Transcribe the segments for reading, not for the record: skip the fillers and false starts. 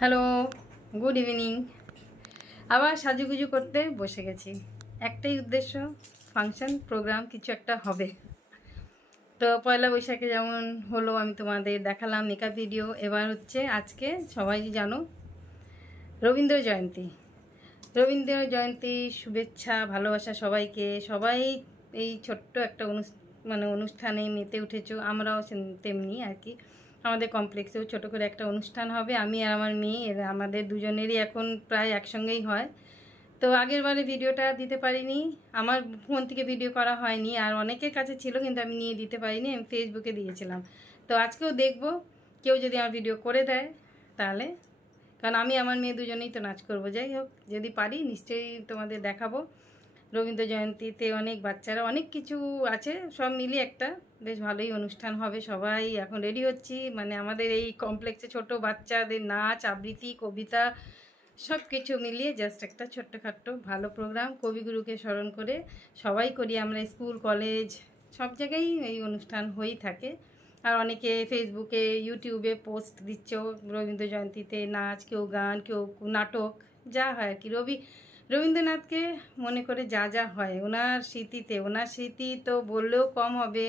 Hello, good evening. আবার সাজুগুজু করতে বসে গেছি। একটাই উদ্দেশ্য, ফাংশন প্রোগ্রাম কিছু একটা হবে। তো পয়লা বৈশাখে যেমন হলো আমি তোমাদের দেখালাম মেকআপ ভিডিও। এবার হচ্ছে আজকে সবাই জানো রবীন্দ্র জয়ন্তী। রবীন্দ্র জয়ন্তী শুভেচ্ছা, ভালোবাসা সবাইকে। সবাই এই ছোট্ট একটা অনুষ্ঠানে মেতে উঠেছো, আমরাও তেমনি আর কি। আমাদের কমপ্লেক্সেও ছোটো করে একটা অনুষ্ঠান হবে। আমি আর আমার মেয়ে, আমাদের দুজনেরই এখন প্রায় একসঙ্গেই হয়। তো আগের বারে ভিডিওটা দিতে পারিনি, আমার ফোন থেকে ভিডিও করা হয়নি, আর অনেকের কাছে ছিল কিন্তু আমি নিয়ে দিতে পারিনি, আমি ফেসবুকে দিয়েছিলাম। তো আজকেও দেখব কেউ যদি আমার ভিডিও করে দেয় তাহলে, কারণ আমি আমার মেয়ে দুজনেই তো নাচ করবো। যাই হোক, যদি পারি নিশ্চয়ই তোমাদের দেখাবো। রবীন্দ্র জয়ন্তীতে অনেক বাচ্চারা অনেক কিছু আছে, সব মিলিয়ে একটা বেশ ভালোই অনুষ্ঠান হবে। সবাই এখন রেডি হচ্ছি, আমাদের এই কমপ্লেক্সে ছোট বাচ্চাদের নাচ, আবৃত্তি, কবিতা সব কিছু মিলিয়ে জাস্ট একটা ছোট্টখাট্টো ভালো প্রোগ্রাম। কবিগুরুকে স্মরণ করে সবাই করি আমরা, স্কুল কলেজ সব জায়গায় এই অনুষ্ঠান হয়েই থাকে। আর অনেকে ফেসবুকে ইউটিউবে পোস্ট দিচ্ছ রবীন্দ্র জয়ন্তীতে নাচ, কেউ গান, কেউ নাটক, যা হয় আর কি। রবীন্দ্রনাথকে মনে করে যা যা হয় ওনার স্মৃতিতে, ওনার স্মৃতি তো বললেও কম হবে।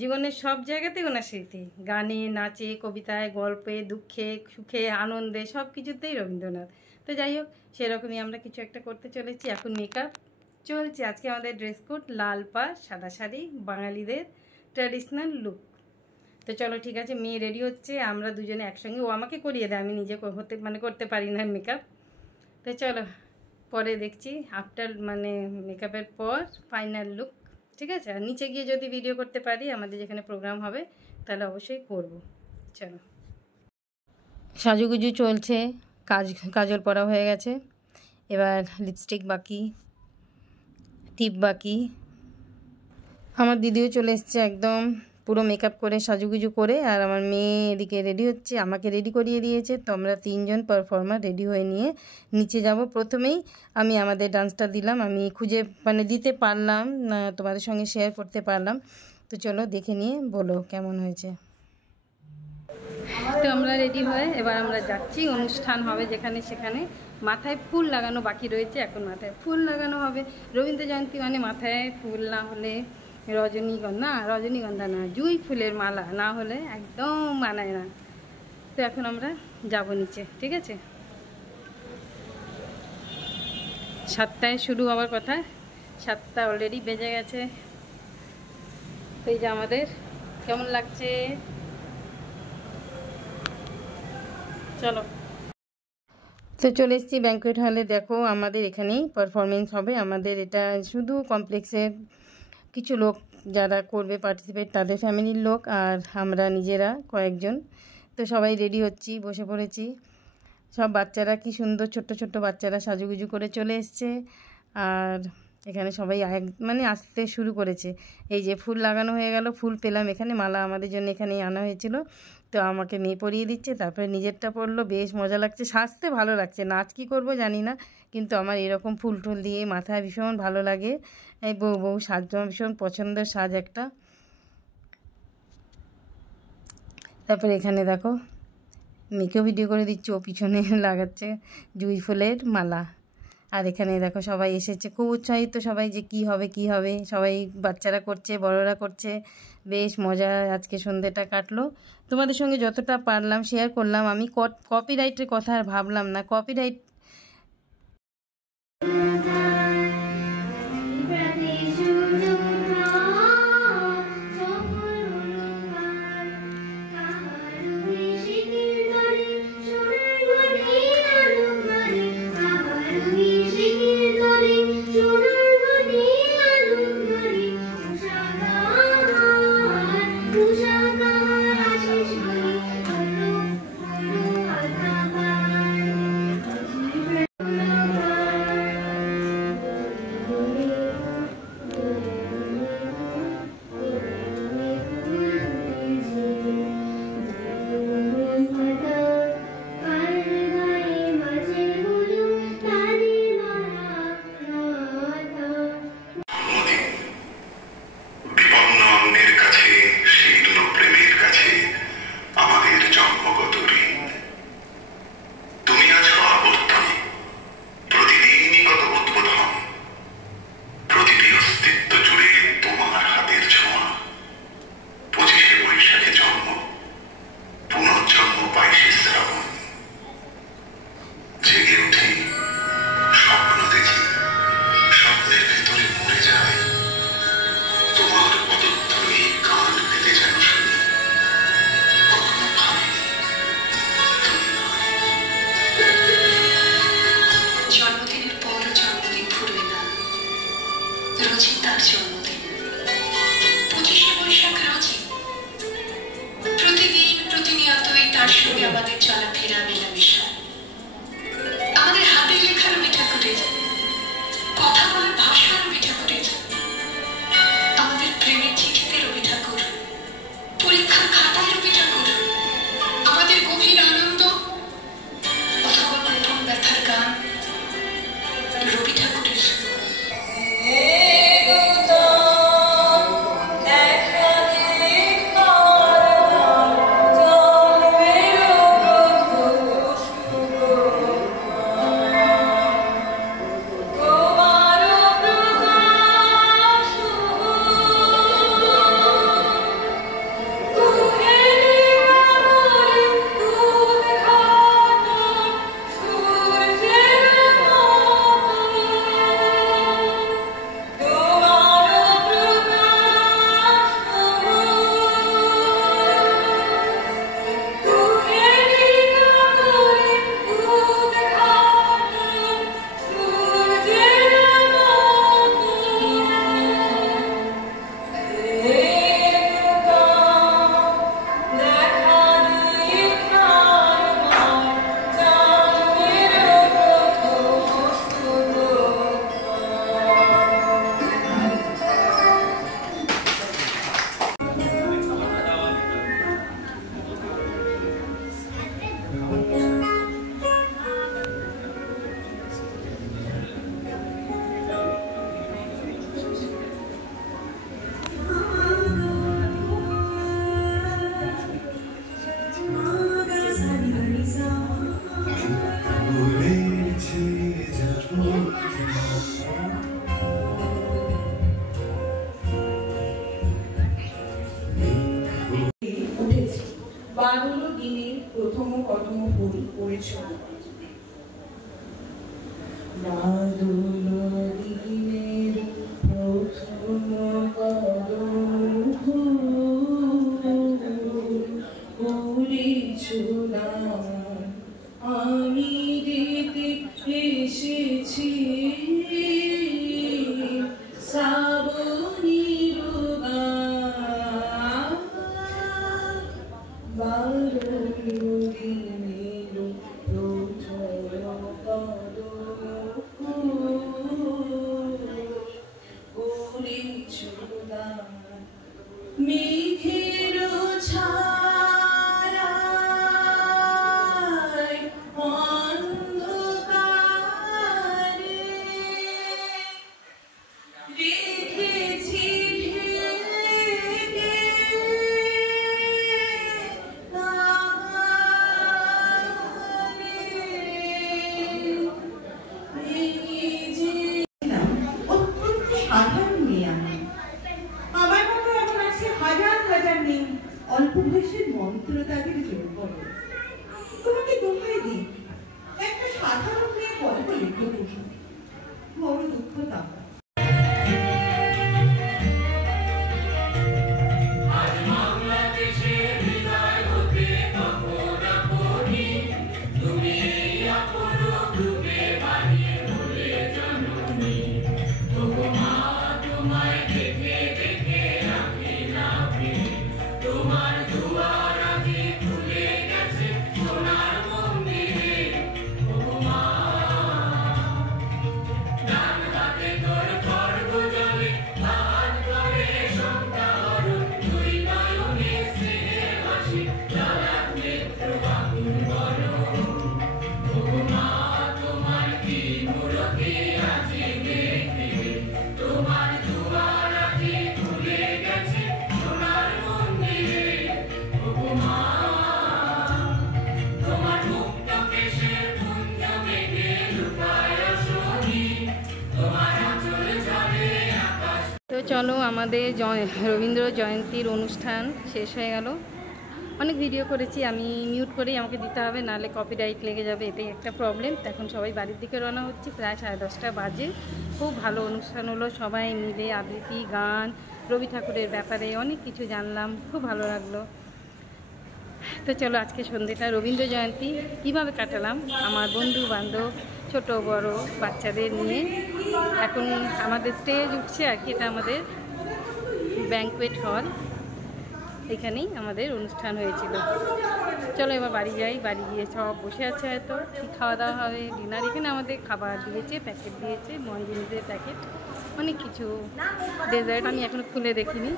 জীবনের সব জায়গাতেই ওনার স্মৃতি, গানে, নাচে, কবিতায়, গল্পে, দুঃখে, সুখে, আনন্দে, সব কিছুতেই রবীন্দ্রনাথ। তো যাই হোক, সেরকমই আমরা কিছু একটা করতে চলেছি। এখন মেকআপ চলছে। আজকে আমাদের ড্রেস কোড লাল পাড়, সাদা শাড়ি, বাঙালিদের ট্র্যাডিশনাল লুক। তো চলো ঠিক আছে, মেয়ে রেডি হচ্ছে, আমরা দুজনে একসঙ্গে। ও আমাকে করিয়ে দেয়, আমি নিজে করতে পারি না মেকআপ। তো চলো পরে দেখছি, আফটার মেকআপের পর ফাইনাল লুক। ঠিক আছে, আর নিচে গিয়ে যদি ভিডিও করতে পারি আমাদের যেখানে প্রোগ্রাম হবে তাহলে অবশ্যই করব। চলো, সাজুগুজু চলছে, কাজল পরা হয়ে গেছে, এবার লিপস্টিক বাকি, টিপ বাকি। আমার দিদিও চলে এসছে একদম পুরো মেকআপ করে, সাজুগুজু করে। আর আমার মেয়ে এদিকে রেডি হচ্ছে, আমাকে রেডি করিয়ে দিয়েছে। তো আমরা তিনজন পারফর্মার রেডি হয়ে নিয়ে নিচে যাব। প্রথমেই আমি আমাদের ডান্সটা দিলাম, আমি খুঁজে দিতে পারলাম না, তোমাদের সঙ্গে শেয়ার করতে পারলাম। তো চলো দেখে নিয়ে বলো কেমন হয়েছে। তো আমরা রেডি হয়ে এবার আমরা যাচ্ছি, অনুষ্ঠান হবে যেখানে সেখানে। মাথায় ফুল লাগানো বাকি রয়েছে, এখন মাথায় ফুল লাগানো হবে। রবীন্দ্র জয়ন্তী মাথায় ফুল না হলে রজনীগন্ধা না, জুঁই ফুলের মালা না হলে একদম মানায় না। তো এখন আমরা যাব নিচে, ঠিক আছে। 7টায় শুরু হওয়ার কথা, 7টা অলরেডি বেজে গেছে। তো এই যে আমাদের কেমন লাগছে, চলো। তো চলে এসেছি ব্যাঙ্কোয়েট হলে। দেখো আমাদের এখানেই পারফরমেন্স হবে। আমাদের এটা শুধু কমপ্লেক্সের কিছু লোক যারা করবে পার্টিসিপেট, তাদের ফ্যামিলির লোক আর আমরা নিজেরা কয়েকজন। তো সবাই রেডি হচ্ছি, বসে পড়েছি। সব বাচ্চারা কি সুন্দর, ছোট্ট ছোট্ট বাচ্চারা সাজুগুজু করে চলে এসছে। আর এখানে সবাই আসতে শুরু করেছে। এই যে ফুল লাগানো হয়ে গেল, ফুল পেলাম এখানে, মালা আমাদের জন্য এখানেই আনা হয়েছিল। তো আমাকে মেয়ে পরিয়ে দিচ্ছে, তারপরে নিজেরটা পরলো। বেশ মজা লাগছে, সাজতে ভালো লাগছে। নাচ কি করব জানি না, কিন্তু আমার এরকম ফুল টুল দিয়ে মাথায় ভীষণ ভালো লাগে। এই বউ সাজটা ভীষণ পছন্দের সাজ একটা। তারপরে এখানে দেখো মেয়েকেও ভিডিও করে দিচ্ছে, ও পিছনে লাগাচ্ছে জুঁই ফুলের মালা। আর এখানে দেখো সবাই এসেছে, খুব উৎসাহিত সবাই যে কি হবে কি হবে। সবাই বাচ্চারা করছে, বড়রা করছে, বেশ মজা আজকে সন্ধ্যেটা কাটলো। তোমাদের সঙ্গে যতটা পারলাম শেয়ার করলাম। আমি কপিরাইটের কথা আর ভাবলাম না, কপিরাইট 12 দিনের প্রথম কদম ফুল পড়েছ। 12 দিনের প্রথম কদম ফুল পড়েছ না, আমি দিতে এসেছি শ্রাবণীর গান। 12 দিনের প্রথম কদম ফুল পড়েছ না, মেঘের ছায়ায় অন্ধকারে রেখেছি ঢেকে তারে। অত্যন্ত সাধারণ মেয়ে আমি, আমার মতো এমন আছে হাজার হাজার মেয়ে অল্প বয়সের মন্ত্র তাদের জোর করে। তোমাকে দোহাই দিই, একটা সাধারণ মেয়ে গল্প লিখে বসো, বড় দুঃখ তা। তো চলো, আমাদের রবীন্দ্র জয়ন্তীর অনুষ্ঠান শেষ হয়ে গেল। অনেক ভিডিও করেছি, আমি মিউট করেই আমাকে দিতে হবে, নাহলে কপিরাইট লেগে যাবে, এটাই একটা প্রবলেম। এখন সবাই বাড়ির দিকে রওনা হচ্ছে, প্রায় 10:30 বাজে। খুব ভালো অনুষ্ঠান হলো, সবাই মিলে আবৃত্তি, গান, রবি ঠাকুরের ব্যাপারে অনেক কিছু জানলাম, খুব ভালো লাগলো। তো চলো, আজকে সন্ধ্যেটা রবীন্দ্র জয়ন্তী কীভাবে কাটালাম আমার বন্ধু বান্ধব, ছোট বড় বাচ্চাদের নিয়ে। এখন আমাদের স্টেজ উঠছে আর কি, এটা আমাদের ব্যাঙ্কোয়েট হল, এখানেই আমাদের অনুষ্ঠান হয়েছিল। চলো এবার বাড়ি যাই, বাড়ি গিয়ে সব বসে আছে, হয়তো কী খাওয়া দাওয়া হবে, ডিনার। এখানে আমাদের খাবার দিয়েছে, প্যাকেট দিয়েছে, মঞ্জিনিসের প্যাকেট, অনেক কিছু, ডেজার্ট আমি এখনও খুলে দেখিনি,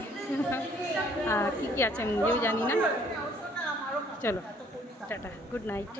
আর কী কী আছে আমি নিজেও জানি না। চলো টাটা, গুড নাইট।